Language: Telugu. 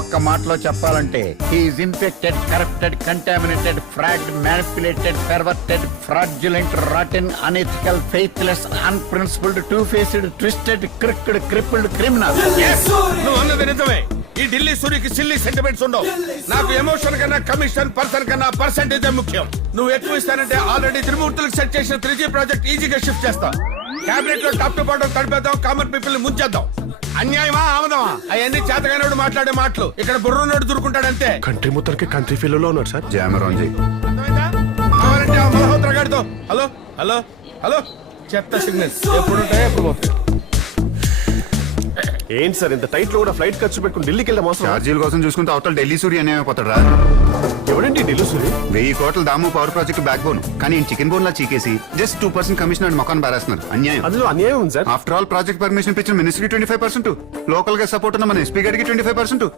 ఒక్క మాటలో చెప్పాలంటే he is infected, corrupted, contaminated, fraud, manipulated, perverted, fraudulent, rotten, unethical, faithless, unprincipled, two faced, twisted, crooked, crippled criminal. నువ్వు అన్నది నిజమే. ఈ ఢిల్లీ సూరికి సిల్లీ సెంటిమెంట్స్ ఉండవు. నాకు ఎమోషన్ కన్నా కమిషన్, పర్సన్ కన్నా పర్సెంటేజ్ ముఖ్యం. నువ్వు ఎక్కువ ఇస్తానంటే ఆల్రెడీ త్రిమూర్తులకు సెట్ చేసిన 3G ప్రాజెక్ట్ ఈజీగా షిఫ్ట్ చేస్తా. క్యాబినెట్ లో టాప్ టు బాటం తడిపేద్దాం, కామన్ పీపుల్ ని ముంచేద్దాం. అన్యాయమా ఆమదమా అవన్నీ చేతగానోడు మాట్లాడే మాటలు. ఇక్కడ బుర్రనోడు దూరుకుంటాడంతే. కంట్రీ మొత్తానికి కంట్రీ ఫీల్ లో ఉన్నాడు సార్. జామరాంజీ అర్థమైందా? కావాలంటే ఆ మల్హోత్రా గారితో హలో హలో హలో చెత్త సిగ్నల్స్ ఎప్పుడు ఉంటాయో ఎప్పుడు పోతాయి. ఏంటి సార్ ఇంత టైట్ లో కూడా ఫ్లైట్ ఖర్చు పెట్టుకుని ఢిల్లీకి వెళ్ళాం అవసరం? ఛార్జీల కోసం చూసుకుంటే అవతల ఢిల్లీ సూర్య అయిపోతాడు రా. ఎవడండి ఢిల్లీ సూరి? 1000 కోట్ల dam power project backbone, కానీ చికెన్ బోన్ లా చీకేసి జస్ట్ 2% కమిషన్ అండ్ మొఖాన్ని బారేస్తున్నారు. అన్యాయం. అందులో అన్యాయం ఉంది sir. After all project permission ఇచ్చిన మినిస్ట్రీ 25%, లోకల్ గా సపోర్ట్ ఉన్న మన ఎస్పీ గారికి 25%.